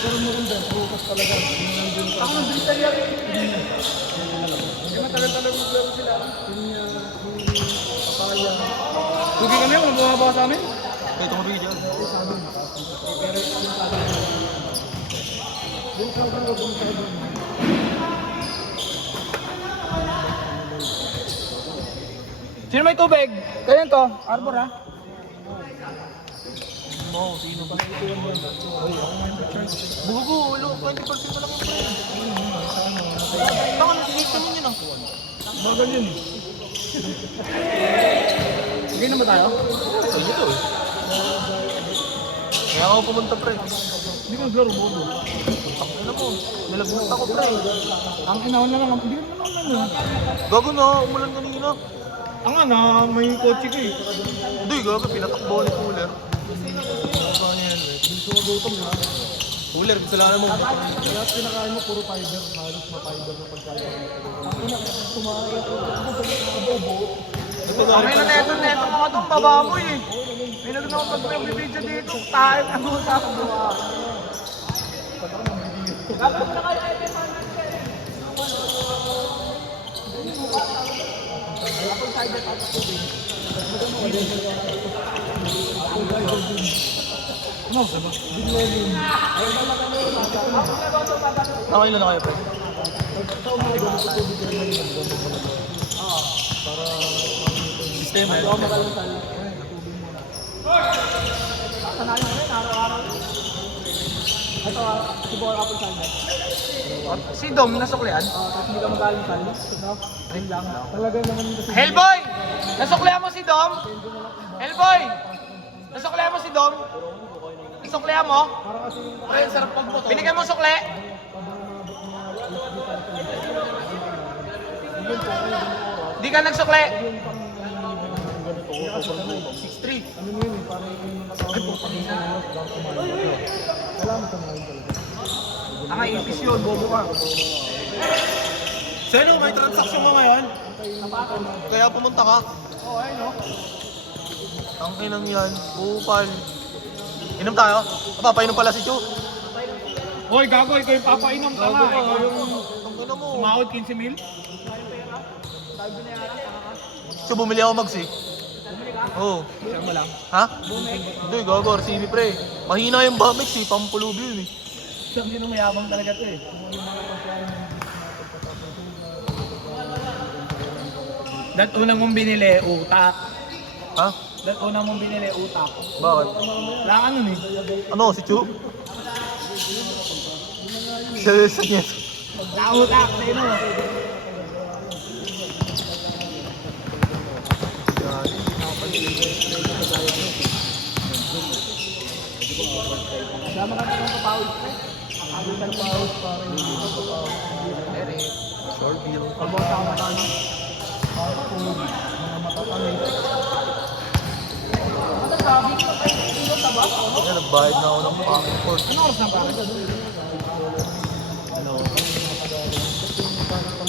Pero mo rin din, focus talaga. Ako ng drink talaga. Kaya matagal talaga maglaro sila. Pinya, Huli, Papaya. Tugi kami, walang bumaba sa amin. Kaya tumabigay dyan. Ito sa amin. Pero yung sa amin. Yung sa amin, yung sa amin. Sino may tubig? Kaya to, Arbor ha? No, sino ba? Bugo, ulo, 20% na lang yung pre. Baka nag-hate naman yun ah. Bagal yun eh. Hindi na ba tayo? Ay, dito eh. Kaya ako pumunta pre. Hindi ko naglaro bobo. Ano mo, nalagnat ako pre. Ang inawan na lang, hindi naman ako na. Gago na, umulan kanina. Ang na, may kotse ko eh. Hindi, gago, pinatakbo ni Cooler. Cooler, kasalanan mo. Kaya pinakain mo puro fiber, halos ma-fiber na pagkain. Ang ina, tumahay ako. Bobo. Okay na neto mga itong bababoy eh. May nagnaw pag may video dito, tayo na mo sa ako. Dapat na kayo ay Ano sa ba? Okay lang na kayo pre. Sistema yun. Si Dom, nasuklian? Tapos hindi ka magaling tayo. Ring lang. Talaga naman kasi. Hellboy! Nasuklian mo si Dom? Hellboy! Nasuklian mo si Dom? Nasuklian mo? Ay, sarap pag mo. Binigyan mo sukli? Di ka nagsukli? 6'3". Ano mo yun eh, parang yung nakakawin mo pag wala mo kang ngayon talaga. Ang ipis yun, bobo ka. Seno, may transaction mo ngayon? Kaya pumunta ka? Oo, ayun no. Ang inang yan, upal. Inom tayo? Papainom pala si Chu. Hoy, gago, ikaw yung papainom ka nga. Ikaw yung Ang ina mo. sumahod 15 mil? Chu, bumili ako mags eh. Oo. Siya mo lang. Ha? Hindi, gago, RCB pre. Mahina yung Bamex eh, pampulubi yun eh. Siya yung mayabang talaga to eh. Dat unang mong binili, utak. Ha? Dat unang mong binili, utak. Bakit? Wala ka nun eh. Ano, si Chu? Siya niya. Wala utak, sino? Sama ka ng papawid pre. Ang ka ng papawid para hindi ka papawid. Short deal. Pabot ako matano. Mga matatanin. Ano sabi ko? Ay, ilo sa ba? Kaya nagbayad na ako ng packing cord. Ano oras na pare?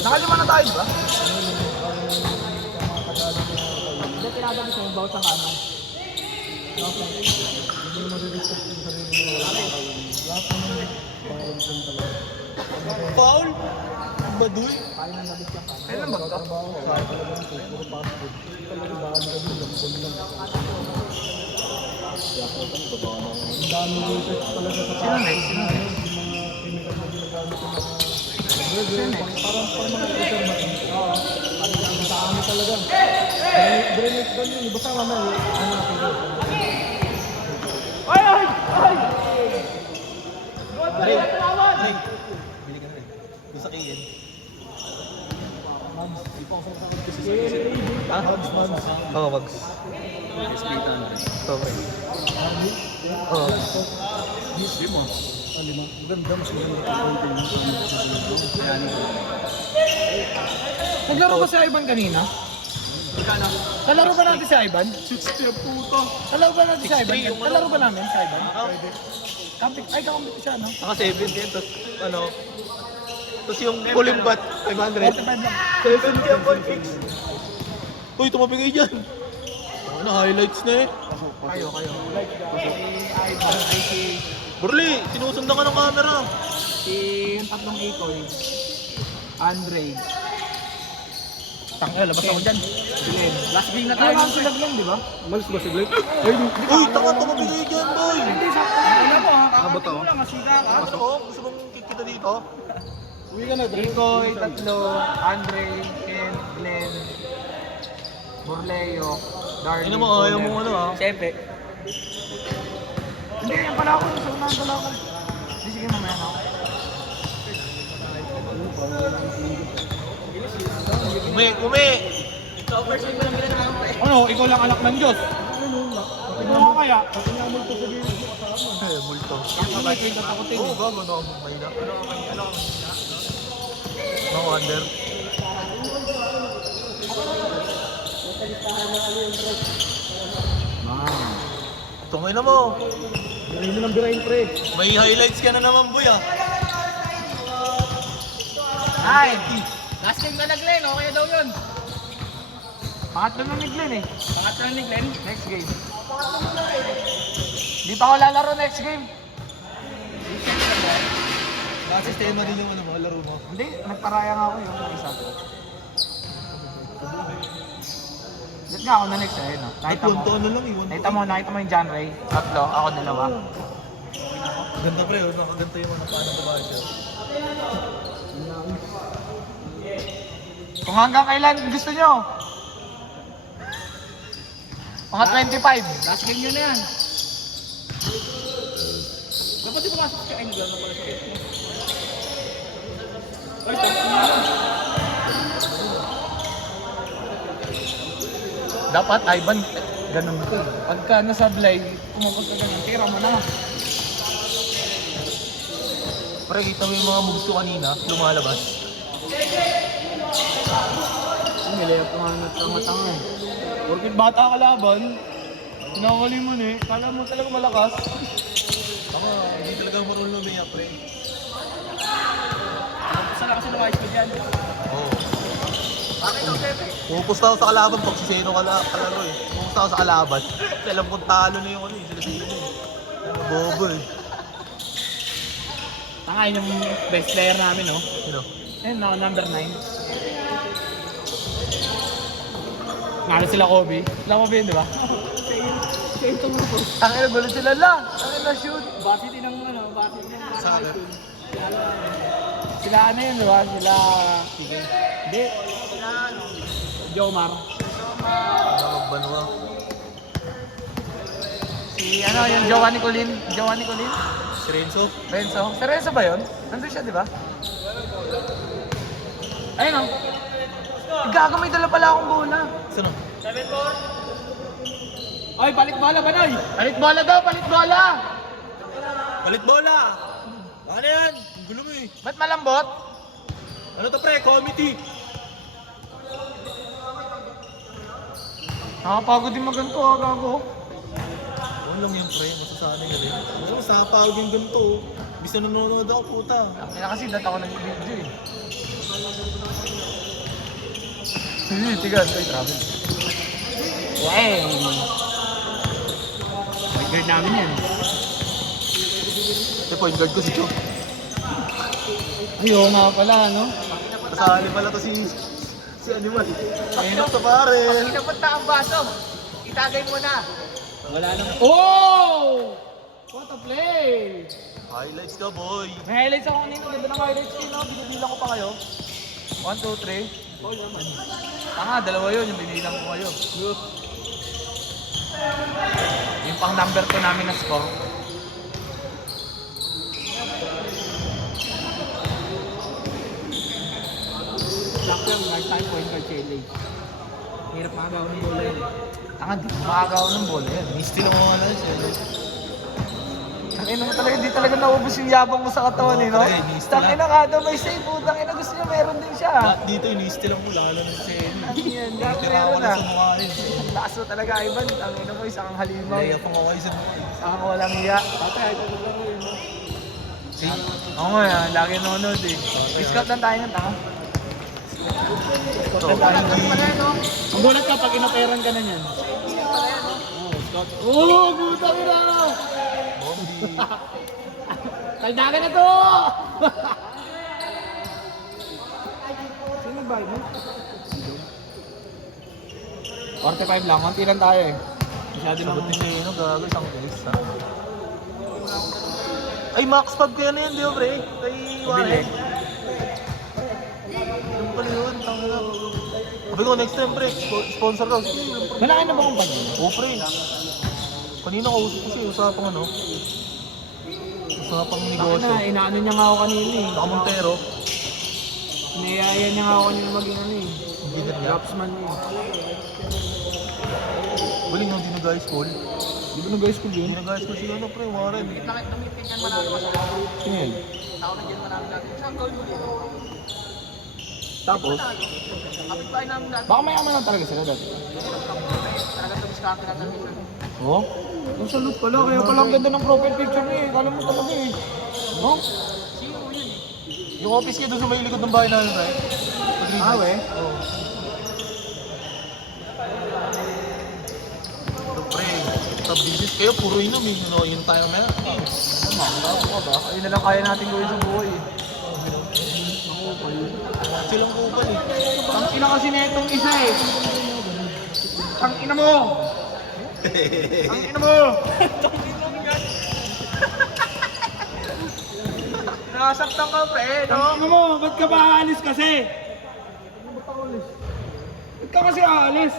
Nakalima na tayo ba? Hindi, tinatabi sa yung bawat ang kanan. Okay. Hindi mo mariresearch yung sarili mo. Lahat naman parang dyan talaga. Foul? Baduy? Kaya na nabit yung kanan. Kailan ba ito? Trabaho, kaya talaga nito, puro fast food. Talaga ba, nagabing lampon lang. Ang dami research talaga sa Sino next? Sino next? yung mga chemical na ginagamit ng mga parang mga preservative. Parang sa amin talaga. Grenade gun yun. Basta mamaya, ano natin yun. Ay! Ay! Ay! Ray, Ray. Bili ka na rin. Doon sa Kiyen. Ha? Oo, mags. Okay. Oo. Lima. Ganda, mas maganda. Naglaro ba si Ivan kanina? Kalaro ba natin si Ivan? 60 puto. Kalaro ba natin si Ivan? 6'3" yung ano. Kalaro ba namin si Ivan? Ay, kakamit siya, no? Naka 70 tapos ano. Tapos yung Pulimbat, 500. 45 lang. 70 ang ball fix. Uy, tumabigay dyan. Ano, highlights na eh. Kayo. Si Ivan, ay si Burli, sinusundan ka ng camera. yung tatlong Ikoy. Andre. Labas ako dyan. Glenn. Last game na tayo. Sila Glenn, di ba? Malis ba si Blake? Uy, tanga, tumabigay dyan, boy. Hindi, ano mo ha? Abot ako. Lang, masika ka. Gusto mong kita dito? Uwi ka na, Dre. Ikoy, tatlo. Andre, Ken, Glenn. Borleo. Darling. Ano mo, ayaw mo ano ah. Sepe. Hindi, yan pala ako. Sa unahan pala ako. Hindi, sige mamaya na ako. Umi! Ano, ikaw lang anak ng Diyos. Ikaw nga kaya. Multo. Ang may kayo tatakotin. Oo, gago na ako may na. No wonder. Tungay na mo. Birahin mo ng birahin, pre. May highlights ka na naman, boy ah. Ay! Last game ka na Glenn, okay daw yun. Pangatlo na ni Glenn eh. Pangatlo na ni Glenn? Next game. Di pa ako lalaro next game. Sistema din yung ano mo, laro mo. Hindi, nagparaya nga ako yung isa. Let nga ako na next eh, no? Nakita mo. ano lang yun. Nakita mo yung John Ray. Tatlo, ako dalawa. Ganda pre, ano? Ganda yung ano, paano ba siya? Kung hanggang kailan gusto nyo. Mga 25. Last game nyo na yan. Dapat di pumasok siya. Ay, nagano pala siya. Ay, dapat, Ivan, ganun ko. Pagka nasablay, kumapos ka ganun, tira mo na. Pre, kita mo yung mga moves ko kanina, lumalabas. Nilayap ko nga natanga eh. Porkit bata ka laban, sinakali mo na eh. Kala mo talaga malakas. Ako, hindi talaga marunong lumiyak, pre. Gusto na kasi ng high school yan. Oo. Pupusta ako sa kalaban pag siseno kalaro eh. Pupusta ako sa kalaban. Kasi alam kong talo na yung ano eh, sila sino eh. Ano, bobo eh. Tanga yun yung best player namin, no? Sino? Ayun, number 9. Ngalo sila Kobe. Sila Kobe yun, di ba? Ang ina, gulo sila lang. Ang ina, shoot. Varsity ng ano, varsity ng Sabi. Sila ano yun, di ba? Sila... Sige. Hindi. Sila ano? Jomar. Magbanwa. Si ano, yung jowa ni Colin. Jowa ni Colin? Si Renzo? Renzo. Si Renzo ba yun? Nandun siya, di ba? Ayun o. Gago, may dala pala akong bola. Sino? 7-4. Oy, palit bola, Banoy! Palit bola daw, palit bola! Palit bola! Ano yan? Ang gulo mo eh. Ba't malambot? Ano to pre? Committee! Nakapagod din maganto, gago. Oo lang yun pre, masasanay na rin. Ano, masapagod yung ganito. Bisa nanonood ako puta. Kaya kasi dat ako nag-video eh. Sige, tigan. Ay, travel. Wow! May guard namin yan. Eh, point guard ko si Cho. Ayaw nga pala, no? Kasali pala to si Animal. Ayun sa pare. Pinapunta ang baso. Itagay mo na. Wala naman. Oh! What a play! Highlights ka boy. May highlights ako kanina. Ganda ng highlights kayo, no? Binibilang ko pa kayo. 1, 2, 3. Tanga, dalawa yun. Yung binibilang ko kayo. Yung pang number 2 namin na score. Sakto yung lifetime point guard kay LA. Hirap makagawa ng bola yan. Tanga, di makagawa ng bola yan. Misty lang mga lang siya. Tangina mo talaga, di talaga naubos yung yabang mo sa katawan eh, no? Pre, ni-steal Tangina ka daw may save po. Tangina gusto niya meron din siya. Dito yung misty lang ko lalo na si Eni. Yan, dati Tira ako meron na ah. sa mukha rin. Lakas mo talaga, Ivan. Tangina mo, isang halimaw. Laya pa nga kayo sa mukha. Isang walang iya. Tatay, ito lang yun. Oo nga, lagi nanonood eh. Scout lang tayo ng tanga. Ang gulat ka pag inoperan ka na niyan. Oo, scout. Oo, gutang na! Bombi. Kaldagan na to! Sino ba yun? 45 lang, konti lang tayo eh. Masyado Sagot lang. ni Zeno, gago, isang guys ha. Ay, Max Pub kaya na yun, di ba, pre? Kay Warren. Yung pala yun, tanga na. Sabi ko, next time, pre, sponsor daw. Malaki na ba kung pag Oo, pre. Kanina kausap ko siya, usapang ano. Usapang negosyo. Inaano niya nga ako kanina eh. Nakamontero. Inayaya niya nga ako kanina maging ano eh. Engineer niya. Dropsman niya. Galing nung di nag-high school. Di ba nag-high school Di yun? nag-high school si ano, pre, Warren. Sino yun? Tapos? Baka mayaman lang talaga sila dati. Oh? Ang salute pala, kaya pala ang ganda ng profile picture niya eh. Kala mo talaga eh. No? Yung office niya doon sa may likod ng bahay namin, pre. Ah, we? Oo. Ito, pre. Sa business kayo, puro inom eh. Ano, yun tayo meron. Ayun na lang kaya natin gawin sa buhay eh. Silang kupal eh. Ang ina kasi na itong isa eh. Ang ina mo! Ang ina mo! Nakasaktan ka, pre, no? Ang ina mo! Ba't ka ba aalis kasi? Ba't ka kasi aalis?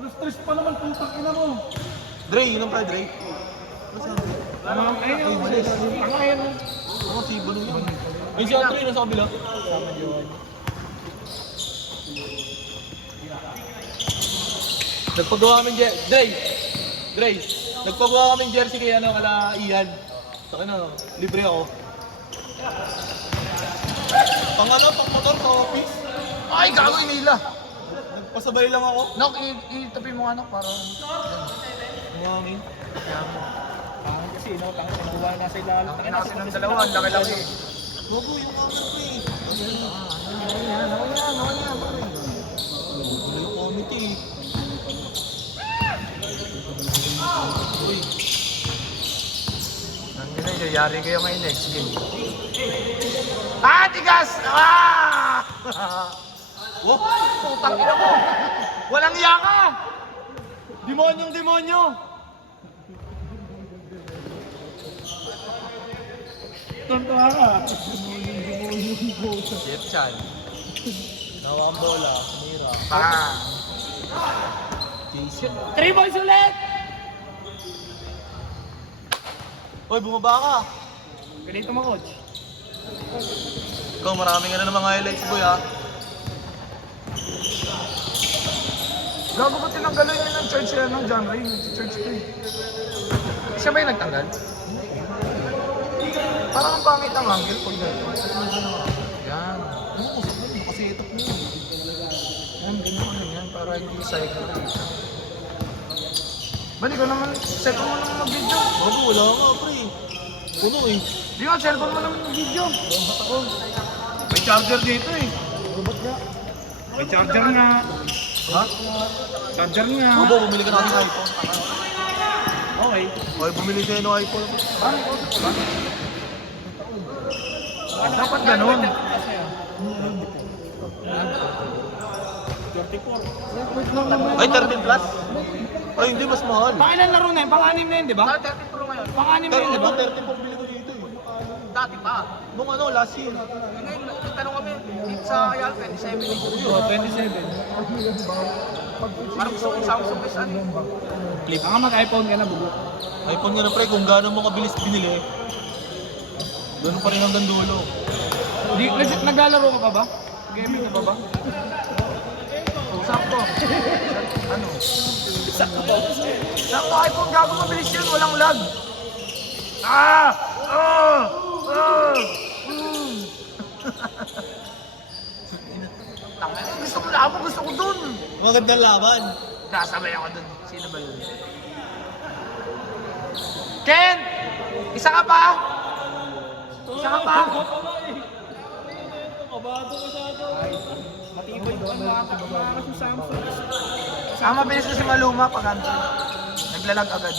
Alas stress pa naman putang ina mo. Dre, yun ang pre, Dre. Ayun, walis. Ang ayun. Oo, si Bono yun. Ay, si Andre, nasa kabila. Nagpagawa kaming jersey. Dre, nagpagawa kaming jersey kay ano, kala Ian. Saka na, libre ako. Pang ano, pang motor sa office. Ay, gago nila. Nagpasabay lang ako. Nok, itabi mo nga, Nok, para... Mami. Kasi no, tangin ang buwan nasa ilalim. Ang ina kasi ng dalawa, ang laki-laki. Logo yung camera ko eh. Wala yung committee eh. Uy. Ang ina, yayari kayo ngayon next game. Ah, tigas! Ah! Oh! Putang ina mo! Walang iya ka! Demonyong demonyo! Tontuwa ka. Jeff Chan. Nawa ang bola. Mira. Bang! Jason. 3 points ulit! Hoy, bumaba ka! Ganito mo, coach. Ikaw, marami ka na ng mga highlights, boy, ha? Gago ko tinanggalan yun ng church yan, ng John Ray. Church ko eh. Siya ba yung nagtanggal? Parang ang pangit ang angle pag gano'n. Yan. Oo, kasi ito po. Yan, ganyan ano yan. Para hindi cycle. Balik ka naman, cellphone mo naman mag-video. Bago, wala nga, pre. Puno eh. Di nga, cellphone mo naman mag-video. May charger dito eh. May charger nga. Ha? Charger nga. Bobo, bumili ka natin ng iPhone. Okay. Hoy, bumili kayo ng iPhone. Dapat ganun. 34. Ay, 13 plus? Ay, hindi, mas mahal. Pangilan laro na yun? Pang-anim na yun, di ba? 30 Pro ngayon. Pang-anim na yun, di ba? 34 bili ko dito eh. Dati pa. Nung ano, last year. Ngayon, nagtanong kami dito sa Ayal 27 eh. Oo, 27. Parang gusto ko yung Samsung S1 eh. Flip. Baka mag-iPhone ka na, bugo. iPhone nga na pre, kung gaano mo kabilis binili. Ganun pa rin hanggang dulo. Naglalaro ka pa ba? Gaming ka pa ba? Sakto. Ano? Sakto iPhone, gago mabilis yun, walang lag. Ah! Ah! Ah! Gusto ko laban, gusto ko dun. Magandang laban. Kasabay ako dun. Sino ba yun? Ken! Isa ka pa? Isa ka pa? Matibay ko ang mga sa Samsung. Mabilis na si Maluma pag ano. Naglalag agad.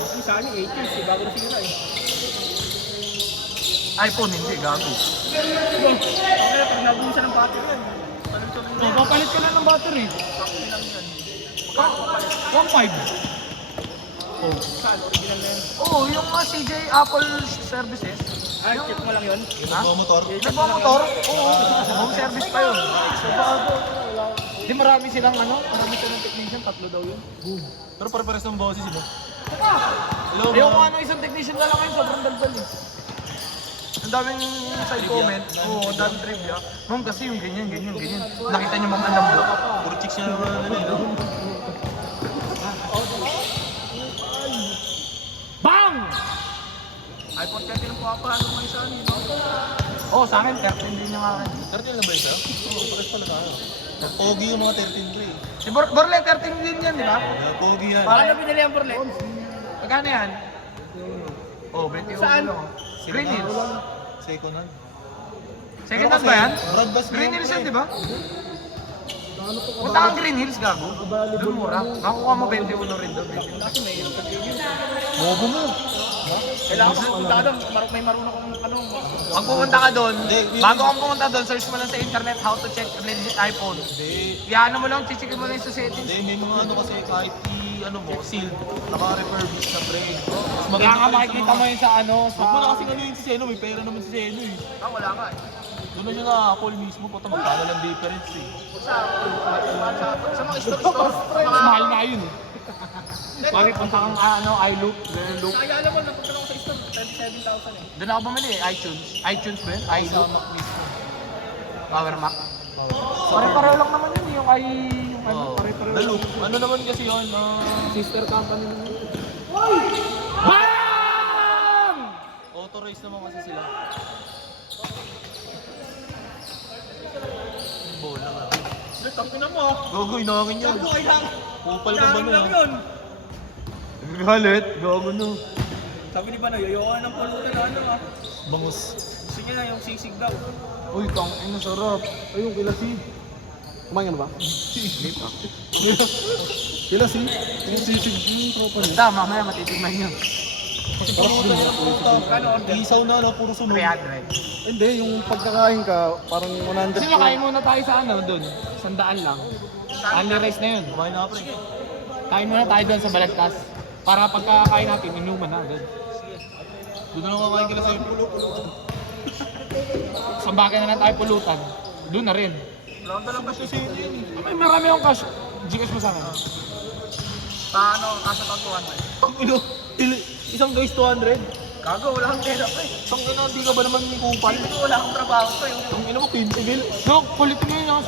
Yung sa akin, 80s, bago na sira eh. iPhone, hindi, gago. Kaya pag nabuhusan ng battery yan. Papalit ka lang ng battery. 1.5. Oo, yung CJ Apple Services. Ay, check mo lang yun. Ha? Motor. Nagmamotor? Oo, home service pa yun. Di marami silang marami silang technician, 3 daw yun. Pero pare-pares ng boses mo. Hello, Yung ma'am. isang technician na lang ngayon, sobrang daldal eh. Ang daming side comment. Oo, ang daming trivia. Ma'am kasi yung ganyan. Nakita niyo ma'am ang lambot. Puro chicks na naman ano. Bang! iPhone 13 ang puwapahalo ngayon sa akin. Oo, sa akin, 13 din yung akin. 13 na ba isa? Oo, pares pala tayo. Pogi yung mga 13 pre. Si Borle, 13 din yan, di ba? Pogi yan. Paano binili ang Borle? Magkano yan? Oh, 21 Saan? lang. Green Hills. Second hand. Second hand ba yan? Brand bus Green yan, Hills pre. yan, di ba? Punta kang Green Hills, gago. Doon mura. Makukuha mo 21 rin doon. Bobo mo. Kailangan ko pumunta ka doon. May marunong kong Pag pumunta ka doon, bago kang pumunta doon, search mo lang sa internet how to check legit iPhone. Hindi. Iano mo lang, chichikin mo lang sa settings. Hindi, may mga ano kasi kahit sealed, naka-refurbish na pre. Mas Kaya nga pa rin makikita mo yun sa Huwag mo na kasi ganuin si Seno, may pera naman si Seno eh. Wala ka eh. Doon na siya na-call mismo, puta magkala lang difference eh. Sa mga store-store. Mahal na yun eh. Bakit punta kang iLoop, loop. Kaya alam mo, napunta ako sa store, 37,000 eh. Doon ako bumili eh, iTunes. iTunes ba yun? iLoop. mismo. Power Mac. Pare-pareho lang naman yun, yung Oh, pare-pareho. the loop. Ano naman kasi yun? Sister company naman yun. Bang! Auto-race naman kasi sila. Bola nga. Tangina mo. Gogo, inangin yan. Kupal ka ba nun? Galit, gago no. Sabi ni Banoy, ayoko ng pulutan na ano ah. Bangus. Gusto niya na yung sisig daw. Uy, ang sarap. Ay, yung kilasi. Kumain ka na ba? Kilasi? Yung sisig yung tropa niya. Basta, mamaya matitignan nyo. Kasi pumunta niya ng puta. Isaw na, no? Puro sunog. 300. Hindi, yung pagkakain ka, parang 100. Kasi makain muna tayo sa doon. 100 lang. Only rice na yun. Kumain na pre. Kain muna tayo doon sa Balagtas. Para pagkakain natin, inuman na doon. Doon na lang kakain ka na sa'yo. Sambakan na lang tayo pulutan. Doon na rin. Wala ka lang kasi sa'yo yun. Ay, marami akong cash. Gcash mo sa akin. Paano? Kasa pang 200. Isang guys 200. Gago, wala kang pera pa eh. Isang ina, hindi ka ba naman kupal? Hindi ko wala akong trabaho pa eh. Ang ina mo, 15 mil. Dok, kulitin mo yun.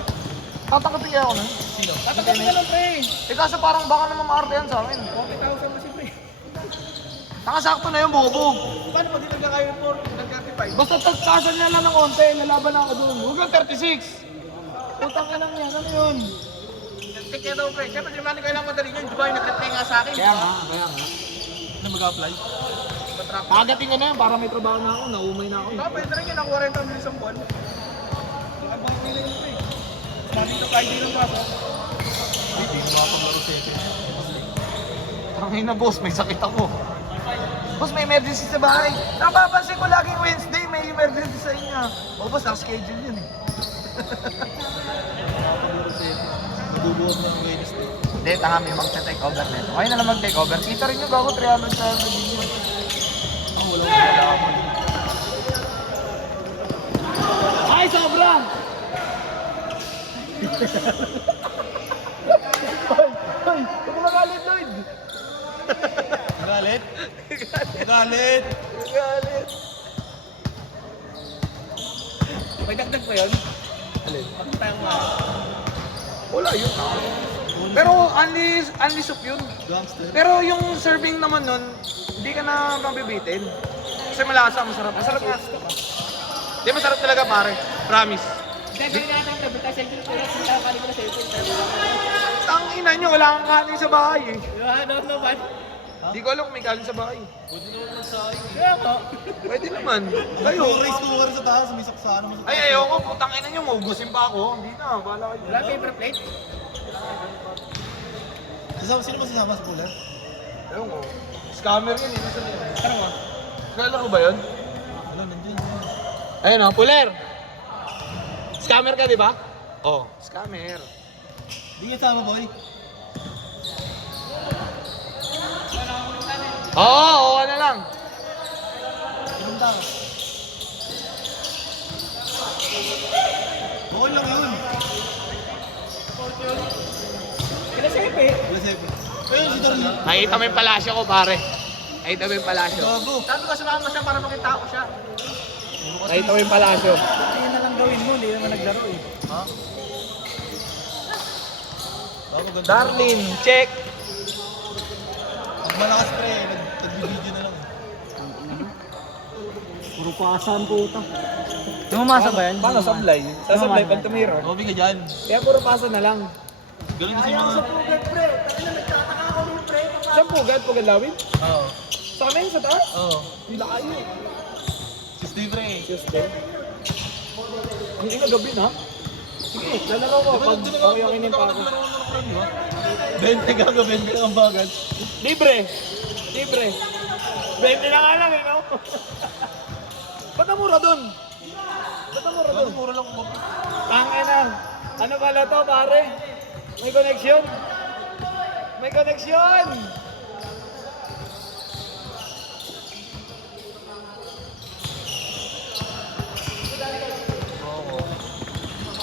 Tatanggapin kaya ako na. Sino? Tatanggapin ka lang pre. Eh kaso parang baka naman maarte yan sa akin. 40,000 kasi pre. Nakasakto na yung bobo. Paano pag di nagkakayo mo? Nag-35? Basta tagkasan niya lang ng konti, lalaban ako doon. Huwag kang 36. Utang ka lang yan, ano yun? Nag-take daw pre. Siyempre, di ba kailangan madali yun? Di ba yung nag-reply nga sa akin? Kaya nga. Na mag-apply? Kagating ko na yan para may trabaho na ako, naumay na ako. Pwede rin yun, nakuha rin kami isang buwan. Nakabang nila yun pre. Sabi ko kahit di lang ako. Hindi ko makapaglaro sa'yo. Tangin na boss, may sakit ako. Boss, may emergency sa bahay. Napapansin ko laging Wednesday, may emergency sa inyo. O boss, naka-schedule yun eh. Makapaglaro sa'yo. Nabubuhat mo ng Wednesday. Hindi, tanga may mag-take over nito. Kayo na lang mag-take over. Kita rin nyo bago 300 sa video. Ang walang kailangan. Ay, sobra! Ay, huwag mo magalit, Lloyd. Galit? Galit? Galit. May dagdag pa yun? Alin? Bakit tayong mga Wala yun. Pero only soup yun. gangster? Pero yung serving naman nun, hindi ka na mabibitin. Kasi malasa, masarap. Masarap nga. Hindi, masarap talaga pare. Promise. Tang ina nyo, wala kang kanin sa bahay eh. Hindi ko alam kung may kanin sa bahay. Pwede naman magsayang. Kaya nga. Pwede naman. Kayo. Race cooker sa taas, may saksana mo sa taas. Ay, ayoko. Putang ina nyo, maugusin pa ako. Hindi na, bahala kayo. Wala paper plate? Sino ba sasama sa pulan? Ewan ko. Scammer yun, yun. Ano mo? Nalala ko ba yun? Wala, nandiyan. Ayun o, Puler. Scammer ka, di ba? Oh, scammer. Hindi ka sama, boy. Oo, ano lang. Pinunta ka. Okay lang yun. Kila Sepe. Wala sa'yo. Ayun si Darlene. Nakita mo yung palasyo ko, pare. Nakita mo yung palasyo. Gago. Sabi ko, sumama siya para makita ko siya. Nakita mo yung palasyo. Hindi na lang gawin mo, hindi naman naglaro eh. Ha? Gago, ganda. Darlene, check. Pag malakas pre, nag-video na lang. Puro pasan puta. Tumamasa ba yan? Paano sablay? Sasablay pag tumiro. Gobi ka dyan. Kaya puro pasa na lang. Ganun kasi mga... Saan pugad? Pugad lawin? Oo. Sa amin, sa taas? Oo. Hindi na kayo. Tuesday pre. Tuesday. Hindi na gabi na. Sige, lalaro ko. Pag okay pa ako. 20 ka, 20 ka ang bagat. Libre. Libre. 20 na nga lang eh, no? Ba't ang mura dun? Ba't ang mura dun? Gago, mura lang ko. Tangin na. Ano pala to, pare? May connection? May connection! Oo.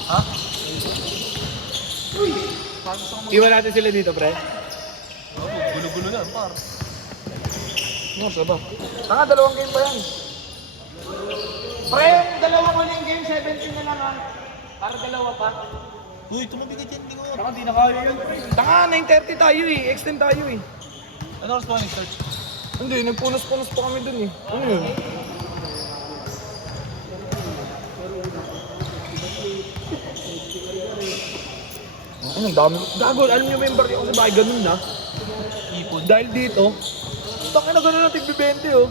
Ha? Iwan natin sila dito, pre. Gago, gulo-gulo yan, par. Ano ba? Tanga, dalawang game pa yan. Pre, dalawang uling game, 17 na lang ha. Para dalawa pa. Uy, tumabi ka dyan, Bingo. Tanga, di na kaya yun. Tanga, 9:30 tayo eh. Extend tayo eh. Ano oras pa nag-start? Hindi, nagpunos-punos pa kami dun eh. Ano yun? Ano, ang dami. Gago, alam niyo ba yung barya ko sa bahay? Ganun na. Ipon. Dahil dito, taka na ganun na tig-20 oh.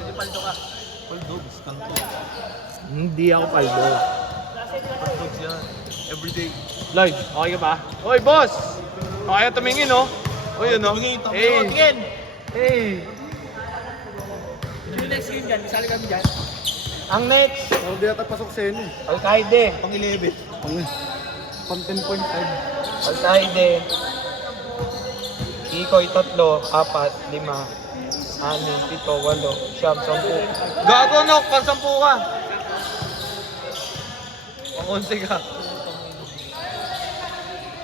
Paldogs, kanto. Hindi ako paldo. Paldogs yan. Everyday. Lloyd, okay ka ba? Hoy, boss! Okay ka tumingin oh. Uy, yun oh. Tumingin, Hey! tingin. Hey! Yung next game dyan, isali kami dyan. Ang next, Hindi na pasok sa inyo eh. Alcaide. Pang 11. Pang 10.5. Alcaide. Ikoy, 3, 4, 5, 6, 7, 8, 9, 10. Gago no, pang 10 ka. Pang 11 ka.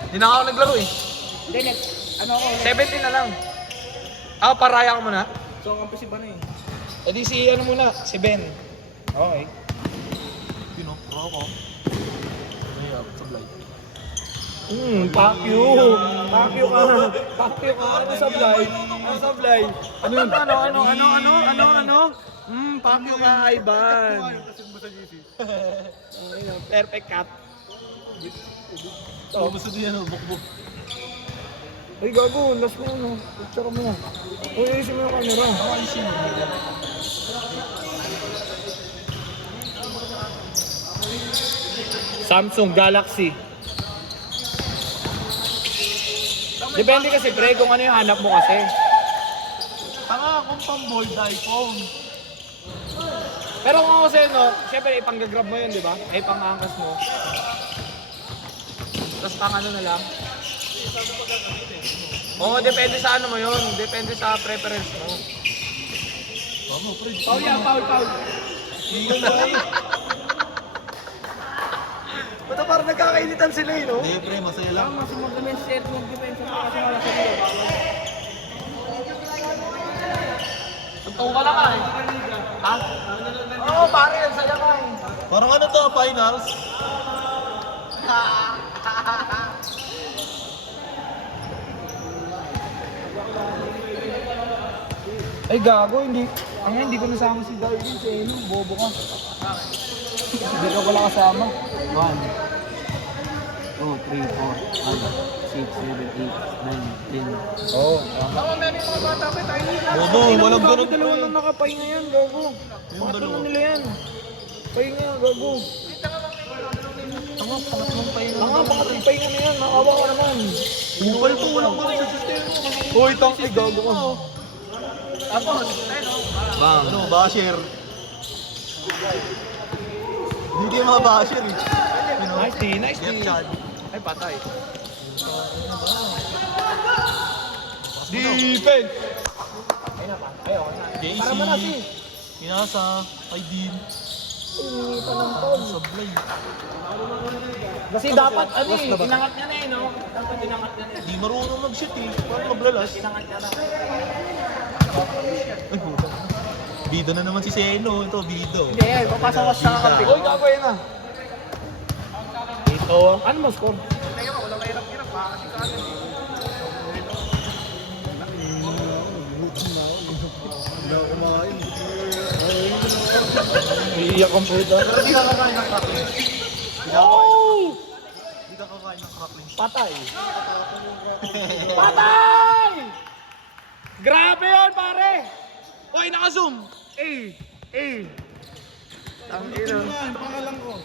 Hindi na ako naglaro eh. Hindi, next. Ano ako? 17 na lang. Ah, paraya ka muna. So, ang kampi si Bano eh. E di si ano muna, si Ben. Okay. Yun o, pro ko. Mayroon, sablay. Pakyo. Pakyo ka. Pakyo ka. Ano sablay? Ano sablay? Ano yun? Ano? Pakyo ka, Ivan. Perfect cut. Oh, gusto din yan o, bukbuk. Ay, gago. Last mo ano. Picture mo. Uy, ayusin mo yung camera. Ayusin mo. Samsung Galaxy. Depende kasi pre kung ano yung hanap mo kasi. Tanga, kung pang-bold iPhone. Pero kung ako sa'yo, no, syempre ipang-grab mo yun, di ba? Ay, pang-angkas mo. Tapos pang ano na lang. Oo, depende sa ano mo yun. Depende sa preference mo. Bago, pre. Paul yan, Paul. Tingnan mo eh. Ba't parang nagkakainitan sila eh, no? Hindi, pre, masaya lang. Mas mag-defense, share mag-defense kasi wala sa iyo. Totoo ka lang eh. Ha? Oo, pare, ang saya ka eh. Parang ano to, finals? Ay, gago, hindi. Hindi ko nasama si Darwin sa ino. Bobo ka. Hindi ka wala kasama. 1, 2, 3, 4, 5, 6, 7, 8, 9, 10. Oo. Tama, meron yung mga bata pa tayo. Bobo, walang ganun, Dalawa pre. lang nakapahinga yan, gago. Yung Pangatlo dalawa. na nila yan. Pahinga, gago. Tanga, pangatlong pahinga. Pangatlong pahinga na yan. Nakawa ka naman. Upal to, walang ganun sa sistema. Uy, tangki, gago ka. Bang. Ano, basher. Hindi yung mga basher eh. You know? Nice D, nice D. Jeff Chad. Ay, patay. Defense! Ayun na pa. Ayun na. JC. Para mo na si. Pinasa. Aydin. Sablay. Kasi dapat ano eh, inangat niya na eh, no? Dapat inangat niya na eh. Di marunong mag-shoot eh. Parang maglalas. Inangat niya na. Ay, puta. Bido na naman si Seno. Ito, Bido. Hindi, papasawas sa kakampi. Uy, gago yun ah. Ito. Ano mo score? Iiyak ang puta. Pero di ka kakain ng crackling. Oh! Di ka kakain ng crackling. Patay. Patay! Grabe yun, pare! Uy, naka-zoom! Tangina. Pangalan ko.